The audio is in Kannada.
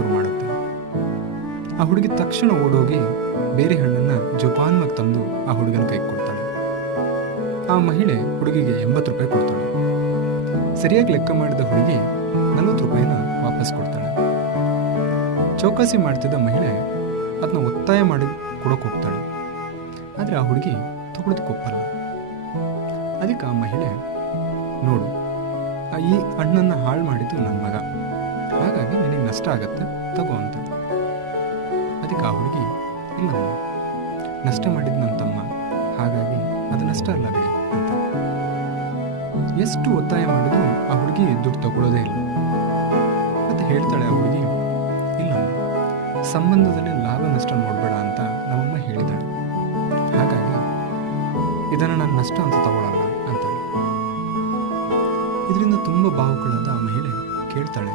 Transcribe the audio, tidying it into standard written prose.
ಶುರು ಮಾಡುತ್ತೆ. ಆ ಹುಡುಗಿ ತಕ್ಷಣ ಓಡೋಗಿ ಬೇರೆ ಹಣ್ಣನ್ನು ಜೋಪಾನವಾಗಿ ತಂದು ಆ ಹುಡುಗನ ಕೈಗೆ ಕೊಡ್ತಾಳೆ. ಆ ಮಹಿಳೆ ಹುಡುಗಿಗೆ 80 ರೂಪಾಯಿ ಕೊಡ್ತಾಳೆ. ಸರಿಯಾಗಿ ಲೆಕ್ಕ ಮಾಡಿದ ಹುಡುಗಿ 40 ರೂಪಾಯಿನ ವಾಪಸ್ ಕೊಡ್ತಾಳೆ. ಚೌಕಾಸಿ ಮಾಡ್ತಿದ್ದ ಮಹಿಳೆ ಅದನ್ನ ಒತ್ತಾಯ ಮಾಡಿ ಕೊಡೋಕೆ ಹೋಗ್ತಾಳೆ. ಆದರೆ ಆ ಹುಡುಗಿ ತಗೊಳ್ಳೋದಕ್ಕೆ ಒಪ್ಪಲ್ಲ. ಅದಕ್ಕೆ ಆ ಮಹಿಳೆ, ನೋಡು, ಈ ಹಣ್ಣನ್ನು ಹಾಳು ಮಾಡಿದ್ದು ನನ್ನ ಮಗ, ಹಾಗಾಗಿ ನಿನಗೆ ನಷ್ಟ ಆಗತ್ತೆ, ತಗೋ ಅಂತ. ಅದಕ್ಕೆ ಆ ಹುಡುಗಿ, ಇಲ್ಲಮ್ಮ, ನಷ್ಟ ಮಾಡಿದ್ದು ನನ್ನ ತಮ್ಮ, ಹಾಗಾಗಿ ಅದು ನಷ್ಟ ಅಲ್ಲ ಬಿಡಿ ಅಂತ. ಎಷ್ಟು ಒತ್ತಾಯ ಮಾಡಿದ್ರು ಆ ಹುಡುಗಿ ದುಡ್ಡು ತಗೊಳ್ಳೋದೇ ಇಲ್ಲ. ಮತ್ತೆ ಹೇಳ್ತಾಳೆ ಆ ಹುಡುಗಿ, ಇಲ್ಲಮ್ಮ, ಸಂಬಂಧದಲ್ಲಿ ಲಾಭ ನಷ್ಟ ನೋಡಬೇಡ ಅಂತ ನಮ್ಮಮ್ಮ ಹೇಳಿದಾಳೆ, ಹಾಗಾಗಿ ಇದನ್ನು ನಾನು ನಷ್ಟ ಅಂತ ತಗೊಳ್ಳಲ್ಲ ಅಂತಾಳೆ. ಇದರಿಂದ ತುಂಬ ಭಾವುಕಳಾದ ಆ ಮಹಿಳೆ ಕೇಳ್ತಾಳೆ,